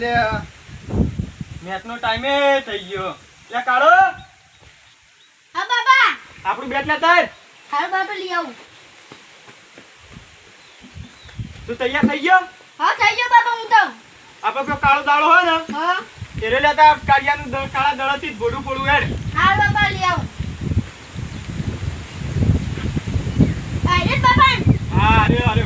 લે મેચનો ટાઈમે થઈ ગયો. લે કાળો હા બાબા આપણું બેટ લેતા આય. હા બાબા લઈ આવું. તું તૈયાર થઈ ગયો? હા થઈ ગયો બાબા હું તો. આપણે પેલો કાળો દાડો હોય ને હા એરે લેતા કાળિયાનું કાળા દળથી જ બોડું પોડું હેડ. હા બાબા લઈ આવું. આરે બાબા હા અરે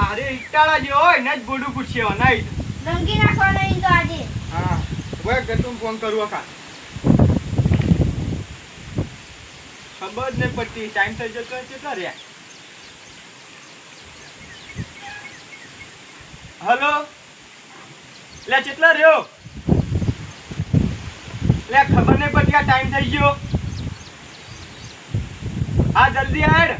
અરે ઇટાળા જે હોય ને જ બોડું પૂછશે નહીં. રંગી નાખવાના ઈ તો આજે. હા હવે ગતું ફોન કરું આખા ખબર જ નહીં પડતી ટાઈમ થઈ જતો કેટલા રહ્યા. હલો લે કેટલા રહ્યો? લે ખબર નહીં પડતી આ ટાઈમ થઈ ગયો. હા જલ્દી આડ.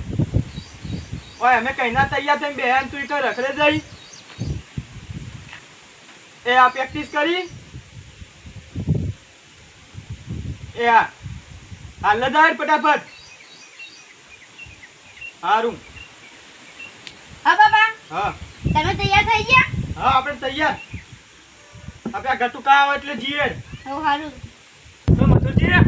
ઓય અમે કઈના તૈયાર થઈને બેન તું તો રખડે જઈ. એ આ પ્રેક્ટિસ કરી એ હાલ જાય ફટાફટ. હારું હા બાબા હા તમે તૈયાર થઈ ગયા? હા આપણે તૈયાર. આપણે આ ગટુ કા આવે એટલે જીએ. હો હારું. તો મથુજી આ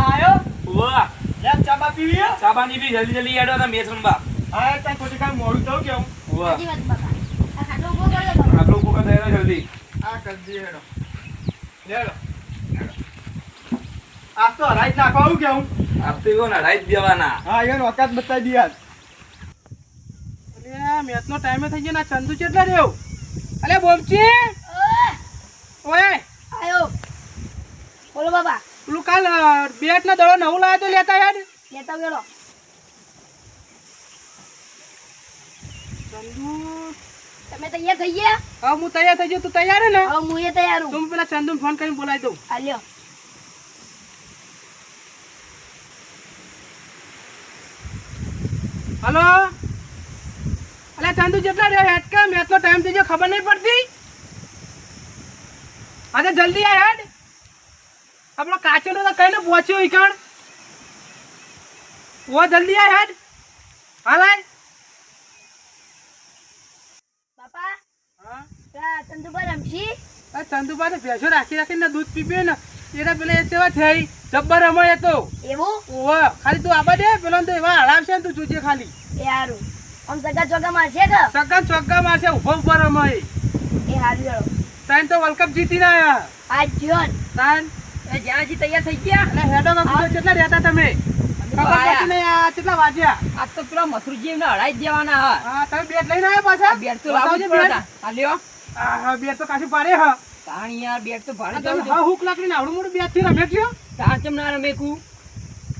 આયો. વાહ લે ચાબા પીવી. ચાબાની બી જલ્દી એડો તો મેચ રમવા. હા તા કોઈ કામ મોડું થયું કેવું. વાહ સાચી વાત બાબા. આ ખાટલો ઉભો કરી લો બાબા. આટલો ઉભો કર જલ્દી. આ કરજી હેડો લેડો. આ તો રાઈટ નાખવાનું કેવું. આપતી કો ના રાઈટ દેવાના. હા યાર વખત બતાવી દી યાર. અરે મેચનો ટાઈમે થઈ ગયો ના ચંદુ કેટલા રહ્યો? અલે બોમચી ઓય આયો. બોલો બાબા. પેલું કાલ બેટ ના દડો નવું લાવ્યો તો લેતા યાર. લેતા ગયો. ચંદુ તમે તૈયાર થઈ ગયા? હા હું તૈયાર થઈ ગયો. તું તૈયાર હે ને? હવે હું એ તૈયાર હું. તું પેલા ચંદુ ફોન કરીને બોલાવી દઉં. આલ્યો. હલો અલે ચંદુ જેટલા રે હેડ કે મેચનો ટાઈમ થઈ ગયો ખબર નહીં પડતી. આજે જલ્દી આ હેડ. આપણો કાચો તો કઈને પહોંચ્યો ઈકણ. ઓ જલ્દી આ હેડ. હાલ આય. બાપા હા તા ચંદુબા રમશી. આ ચંદુબા ને ભેંસો રાખી રાખીને દૂધ પીપીએ ને એના પેલા એ કેવા થઈ જબ્બર રમાય તો. એવું? ઓહ ખાલી તું આબા દે પેલો તો એવા હળાવશે ને તું જોજે ખાલી. એ હારું. આમ સગા ચોગા મારશે કે? સગન ચોગ્ગા મારશે ઉભો ઉભો રમાય. એ હારું હેડો. તાન તો વર્લ્ડ કપ જીતીને આયા. આજ જ્યોન. તાન એ જ્યાંથી તૈયાર થઈ ગયા? અને હેડો માં કુદો કેટલા રહેતા તમે? ખબર પડતી નહીં આ કેટલા વાગ્યા? આ તો પેલા મથુરજી એમને હડાઈ જ દેવાના હા. હા તમે બેટ લઈને આવ્યા પાછા? બેટ તો લાવવું જ પડતા. આ લ્યો. હા બેટ તો કાશી પાડે હા. તાણ યાર બેટ તો ભાડે તમે જવું હા હુક લાકડીને આવડું મોટું બેટ થી રમે છો? તાણ ચમ ના રમે કુ.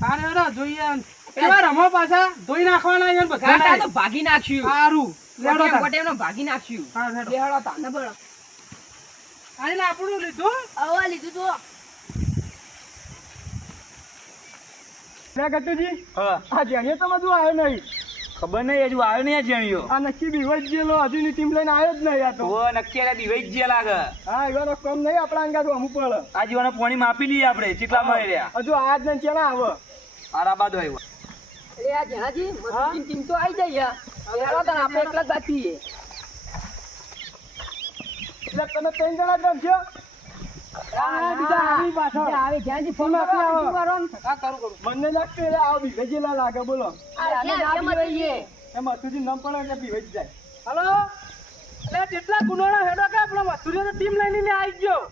હા હેડો જોઈએ કેવા રમો પાછા ધોઈ નાખવાના યાર કાંટા બધા. તો ભાગી નાખ્યું. સારું લેડો કોટેમ તાન. કોટેમનો ભાગી નાખ્યું. હા હેડો. લેહડો તાને બળો. આને લા આપણું લીધું. આવા લીધું તો. લે ગટુજી હા આ જેણીએ તો બધું આવ્યો નહીં. ખબર નહીં હજુ આવ્યો નહીં જાણ્યો. આ નક્કી બીવજ ગયેલો હજુની ટીમ લઈને આવ્યો જ નહીં આ તો. ઓ નક્કી આ દિવેશ જે લાગે. હા એવાનો કમ નહીં આપણા અંગાત અમુક પડે. આ જીવાનો પાણી માપી લઈએ આપણે કેટલા મળી રહ્યા. હજુ આજ ને ચેલા આવે. આરાબાદ આવ્યો. એ આ જેનાજી મથુરજી ટીમ તો આવી જાય યાર. લેહડો તાણ આપણે એકલા જ બાકી છીએ. એટલે તમે ત્રણ જણા જ રમશો? હા, બીજા આવી પાછળ. બીજા આવે જ્યાંથી ફોન ફોન કરો આપી બીજું આવો. કરો ને. હા કરું કરું. બંને લાગતું એટલે આવો બીજા જેલા લાગે બોલો. આને ના પીવે છીએ. એમ મથુજી નમ પડે એટલે પીવાઈ જ જાય. હલો એટલે કેટલા ગુનોના હેડો કે આપણો મથુજી તો ટીમ લઈને આવી ગયો.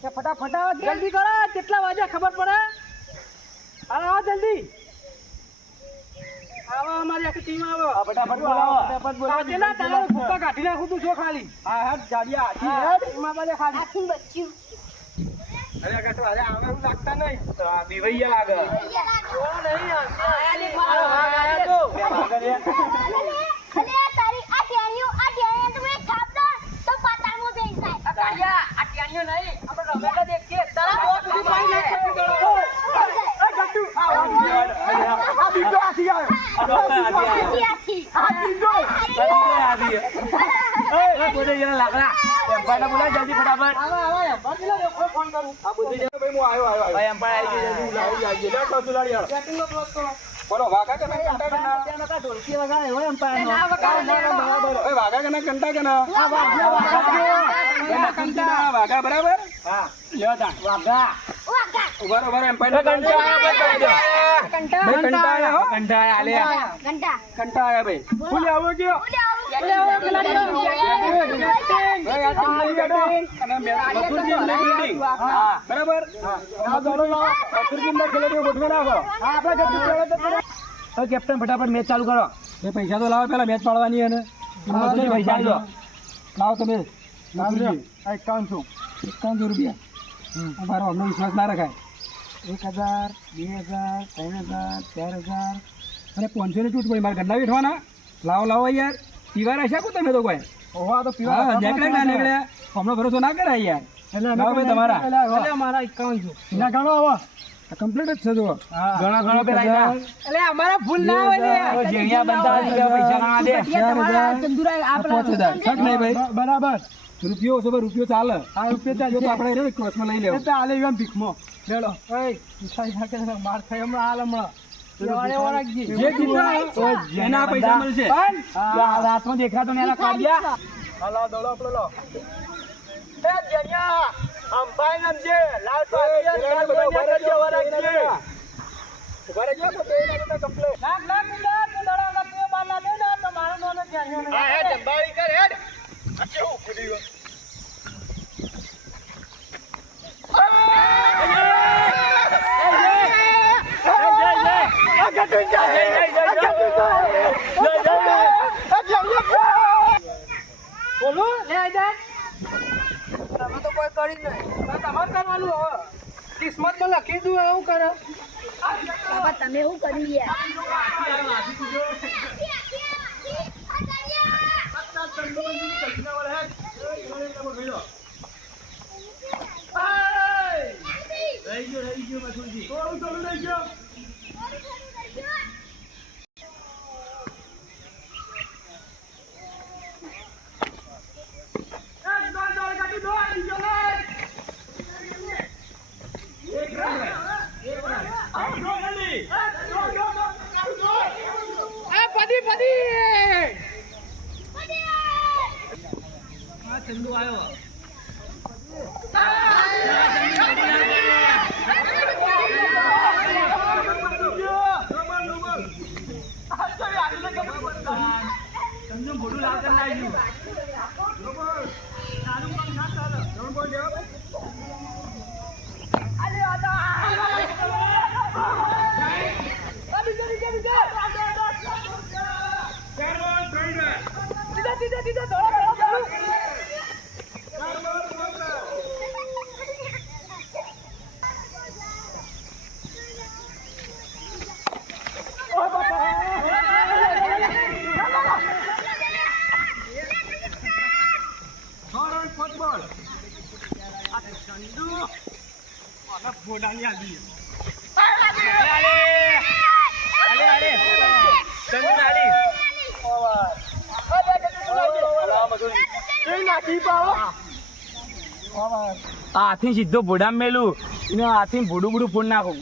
કે ફટાફટ આવો જલ્દી કરો કેટલા વાગ્યા ખબર પડે. હાલો આવો જલ્દી. આવો અમારી આખી ટીમ આવો. ફટાફટ બોલાવો. ફટાફટ બોલાવો. કેટલા તારા ફૂકા કાઢી નાખું તું જો ખાલી. હા હા જાડિયા આખી હેડ એમાં બાજે ખાલી. આખું બચ્યું. અરે ગટો અરે આવે હું લાગતા નહીં. દિવૈયા લાગે. ઓ નહીં આયા તો. અલે તારી આ ટેણીઓ તમે થાપ દો તો પાતામાં બેસી જાય. આ કાળિયા, આ ટેણીઓ નહીં. આપણે રમેલા દેખીએ. તારા આ સુધી પાણી નાખી દીધો. એ ગટુ આ બીજો આથી આવ્યો. આથી. આ બીજો. એ બોલે યાર લાગલા. એમ્પાયર બોલા જલ્દી ફટાફટ. આવા આવા બદલા કોઈ ફોન કરું. આ બુદ્ધિ ભાઈ હું આવ્યો ભાઈ એમ્પાયર આવી ગયો જલ્દી. આવી જાય લે તો સુલાડી આવો. સેટિંગ નો ક્લોઝ કરો. બોલો વાઘા કે ના કંટા કે ના ત્યાંનો કાં ઢોલકી વગાડે એવો એમ્પાયરનો. ઓય વાઘા કે ના કંટા કે ના કંટા વાઘા બરાબર હા લ્યો તા વાઘા ઉભા એમ્પાયર કંટા કંટા. ભાઈ કંટા આયા હો કંટા આલે ઘંટા કંટા આયા ભાઈ ફૂલ આવો ગયો ભાઈ આ ટીમ લઈ બેટિંગ અને મથુર ટીમ લઈ ફિલ્ડિંગ હા બરાબર આ દોડો મથુર ટીમ ના ખેલાડીઓ ગોઠવી નાખો હા આપણે તો કેપ્ટન ફટાફટ મેચ ચાલુ કરો એ પૈસા તો લાવો પેલા મેચ પાડવાની અને પૈસા આપજો. લાવો તમે 5100 રૂપિયા અમારો અમને વિશ્વાસ ના રખાય 1000 2000 3000 4000 અને 500 ની તૂટ પડી મારે ઘરના બેઠવાના લાવો યાર પીવા રહેશે કો તમે તો કોઈ ઓવા તો હા નીકળે ના નીકળે હમણાં ભરોસો ના કરાય યાર લાવો ભાઈ તમારા મારા 5100. ના ગણો આવો કમ્પ્લીટ જ છે જો ઘણા પેલા આયા. એટલે અમારા ભૂલ ના હોય ને. તો જેણિયા બનતા હોય એટલે પૈસા ના દે તમારા ચંદુરાય આપણા 5000 શક નહીં ભાઈ બરાબર રૂપિયો છે ભાઈ રૂપિયો ચાલે હા રૂપિયો ચાલે તો આપણે રે ક્રોસમાં લઈ લેવું ચાલે એમ ભીખમાં લેડો ઓય મિઠાઈ ખાકે માર ખાઈ હમણાં હાલ હમણાં જે જીતના એના પૈસા મળશે રાતમાં દેખાતો ને એના કાઢ્યા હાલો દોડો આપણે લો એ જેણિયા અંબાઈ નમજે લાલ તો ઉભા રહેજો તો બે લાગે કમ્પ્લીટ હા હે જંબાળી કર હેડ આ કેવું ખુડી બોલો લે આઈ જા તમે તો કોઈ કરી નહીં. તમારે કરવાનું હવે કિસ્મતમાં લખી દઉં એવું કરે બાબા તમે શું કર્યું યાર ચંદુ આવ્યો ચંદુ મોઢું લાવતા ના હાથી સીધો ભોડા મેલું એને હાથી ભોડું ભોડું ફોડ નાખું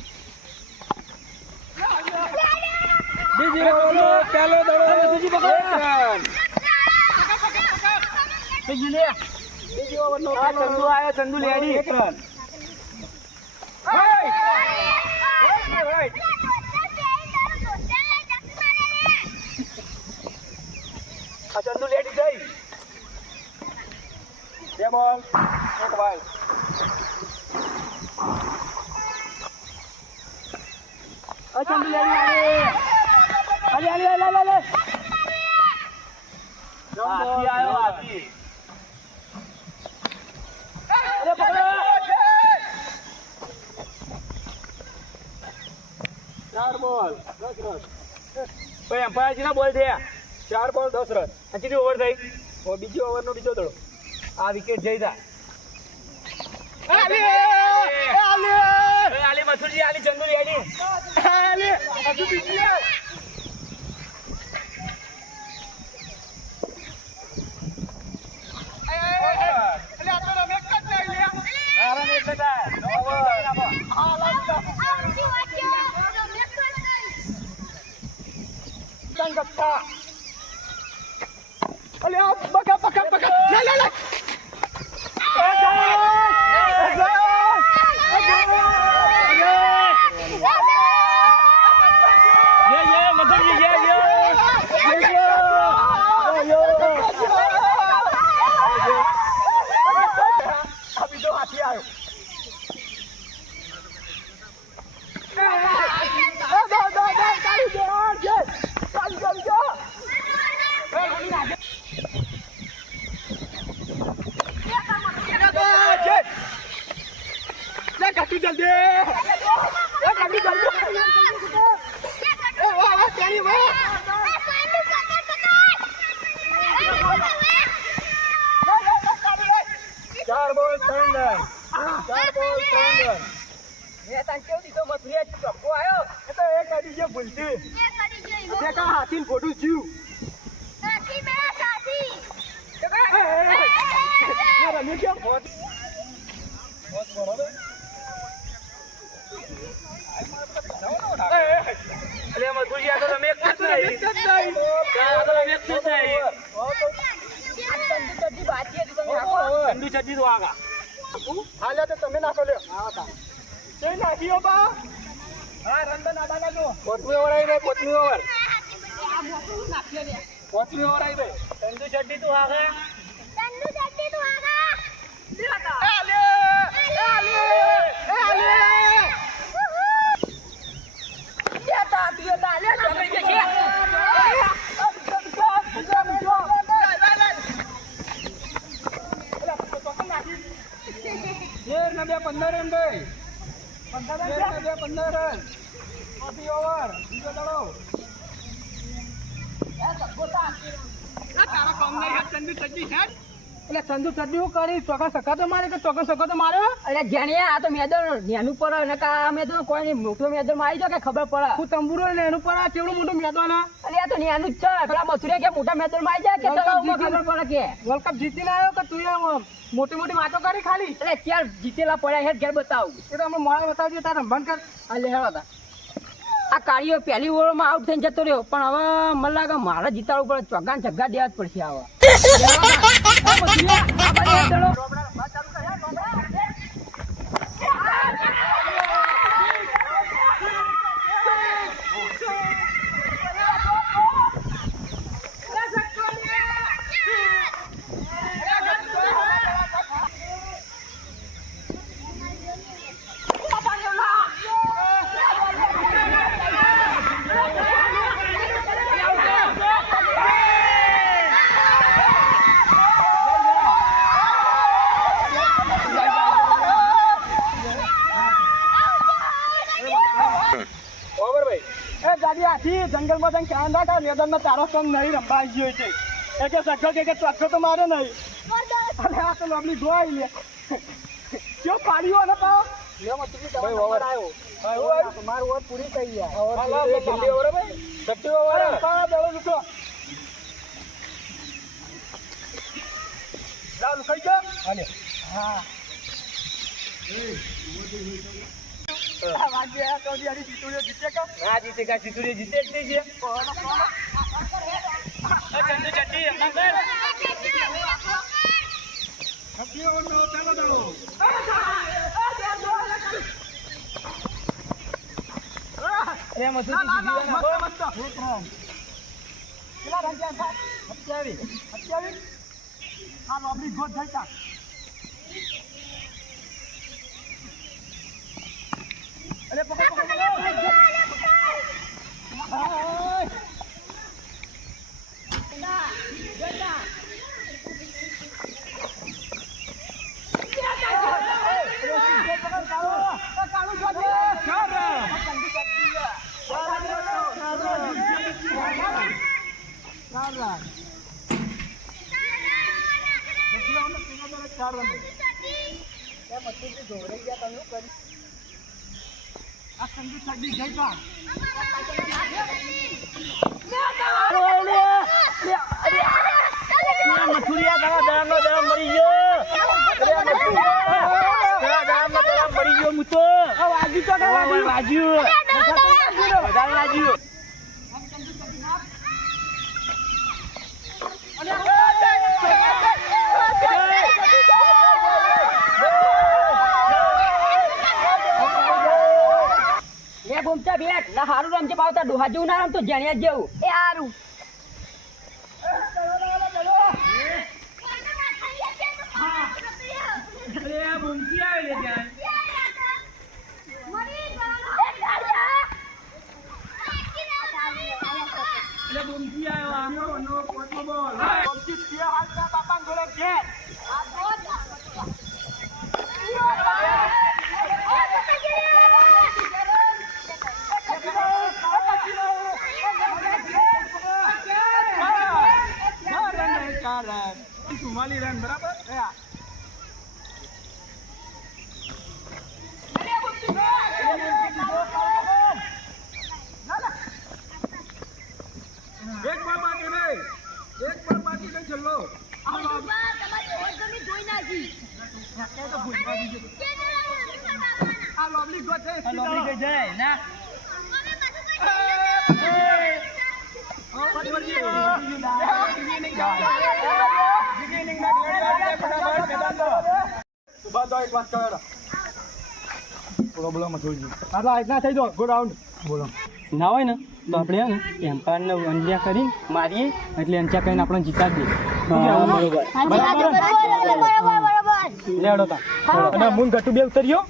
બીજી ઓવરનો પહેલો દડો બીજી ઓવરનો ચંદુ આવ્યો ચંદુ લેડી ચંદુ લેડી જઈ બે બોલ એક વાઇડ ચંદુ લેડી આલે આલે હાથી આવ્યો હાથી ચાર બોલ 10 રન ભાઈ એમ્પાયર ના બોલ થયા 4 બોલ 10 રન આ કેટલી ઓવર થઈ બીજી ઓવરનો બીજો દડો આ વિકેટ જઈ તા આલી મથુરજી આલી ચંદુ લેડી બકા. અલે આ બકા બકા બકા. લે લે લે. ચાર બોલ ત્રણ રન. મેં તાન કેવું દીધો મથુરિયા ચોખ્ખો આવ્યો એ તો એક ગાડી જે ભૂલતી તે કા હાથીને ખોટું જીવ. રમી કેમ પોચ બરોબર. અરે મથુરિયા તો તમે એક જ નહીં. તો તમે એક જ નહીં. ઠંડુ ચડ્ડી તો આગા. હાલે તો તમે નાખો લ્યો. તે નાખ્યો બા. હા રન તો નાડા લાગો. પોચમી ઓવર આવી ગઈ. પોચમી ઓવર આવી ગઈ. ઠંડુ ચડ્ડી તો આગા. તેર ને બે 15 રન ભાઈ. 15 રન. ચોથી ઓવર બીજો દડો. એટલે ચંદુ ચડ્ડી હું કરી ચોકા સકા તો મારે કે ચોકા સકા તો માર્યો. અરે જાણે આ તો મેદાન નેનું પડે ને કા મેદાન કોઈ નહીં મોટો મેદાન માં આવી જાવ કે ખબર પડે હું તંબુરો ને એનું પર આ કેવડું મોટું મેદાન આ. અરે આ તો નેનું જ છે પેલા મથુરિયા કે મોટા મેદાન માં આવી જાય કે વર્લ્ડ કપ તળાવમાં ખબર પડે કે વર્લ્ડ કપ જીતીને આવ્યો કે તું મોટી મોટી વાતો કરી ખાલી. અરે ચાર જીતેલા પડ્યા હે ઘેર બતાવું એ તો અમે મોડા બતાવજો તારે રમવાનું કર. અલે હેડો તા આ કાર્યો પહેલી ઓવરમાં આઉટ થઈને જતો રહ્યો પણ હવે મને લાગે મારે જીતાડવું પડે ચોગ્ગા છગ્ગા દેવા જ પડશે હવે જંગલમાં જઈને ક્યાં નાખા મેદાનમાં તારો કમ નહીં રમવા આવી ગયો છે. એ કે સગ્ગો કે ચોખ્ખો તો મારે નહીં. અને આ તો લવલી ગોઈ લે ક્યો પાડ્યો ને પાવ. ભાઈ ઓવર આવ્યો. તમારું ઓવર પૂરી થઈ ગયા. છઠ્ઠી ઓવર ભાઈ. છઠ્ઠી ઓવર પાવ દડો રૂકો. દાવ ખાઈ ગયો. હાલે હા ના જીતેગા સિતુરી જીતે જ નહીં છે. ચંદુ ચડ્ડી રમવા કર. અરે મધુ હા લોબડી ગોત થઈ તા. અરે પકડ પકડ મથુરિયા તારા દામનો દામ મરી ગયો. તારા દામનો દામ મરી ગયો. હું તો વાજુ તો વાજ્યું વધારે વાજ્યું. આવતા ડોહા જેવું ના રમતો જેણિયા જેવું એ હારું અરે આ બુમતી આવે લે ત્યાં એટલે બુમતી આવ્યો આનો નો કોટો બોલ બુમતી કે હાલના બાપા ગોળે કે ચુમ્માલી રન બરાબર એક બોલ બાકી નહીં એક બોલ બાકી નહીં ચલો આ લોબલી ગોતે લોબલી ગઈ જાય ના ના હોય ને તો આપણે હે ને એમ્પાયરને અંજ્યા કરીને મારીએ એટલે અંજા કરીને આપણે જીતાડી દઈએ લેવડો તા અને મૂન ગટુ બે ઉતર્યો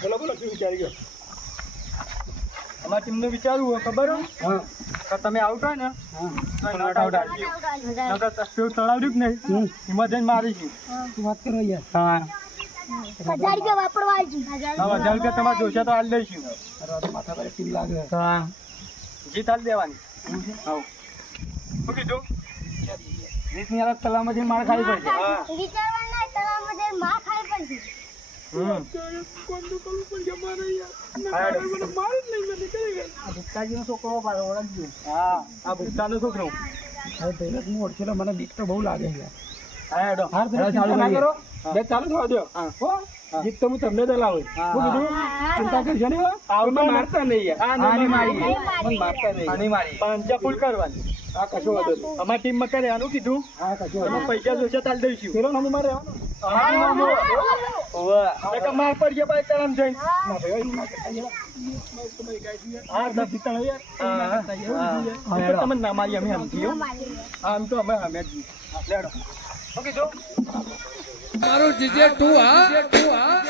બોલો શું વિચારી ગયો અમારી ટીમનું વિચારવું હોય ખબર હોય તો તમે આઉટ હોય ને તળાવ્યું જ નહીં એમાં જઈને મારીશું વાત કરો યાર હા 1000 રૂપિયા વાપરવા આવજો 1000 રૂપિયા તમારે જોશે તો હાલ દઈશું માથા પર ટીમ લાગે હા જીત હાલ દેવાની હા શું કીધું જીતની હાલત તળાવમાં જઈને માર ખાવી પડશે વિચારવાના તળાવમાં જઈને માર ખાવી પડશે મને બીક તો બહુ લાગે છે ચાલુ થવા દો જીત તો હું તમને દલાવું ચિંતા કરજો ને મારતા નહીં પંચા ફૂલ કરવાની હા કશો વાંધો નહીં અમારી ટીમમાં કરે આનું કીધું હા કશો પૈસા જોશે તાલ દઈશું પેલો નામ મારે માર પડ ગયા ભાઈ તળામ જઈને તમે ના મારી અમે આમ તો અમે ઓકે જો મારું જીજે તું હા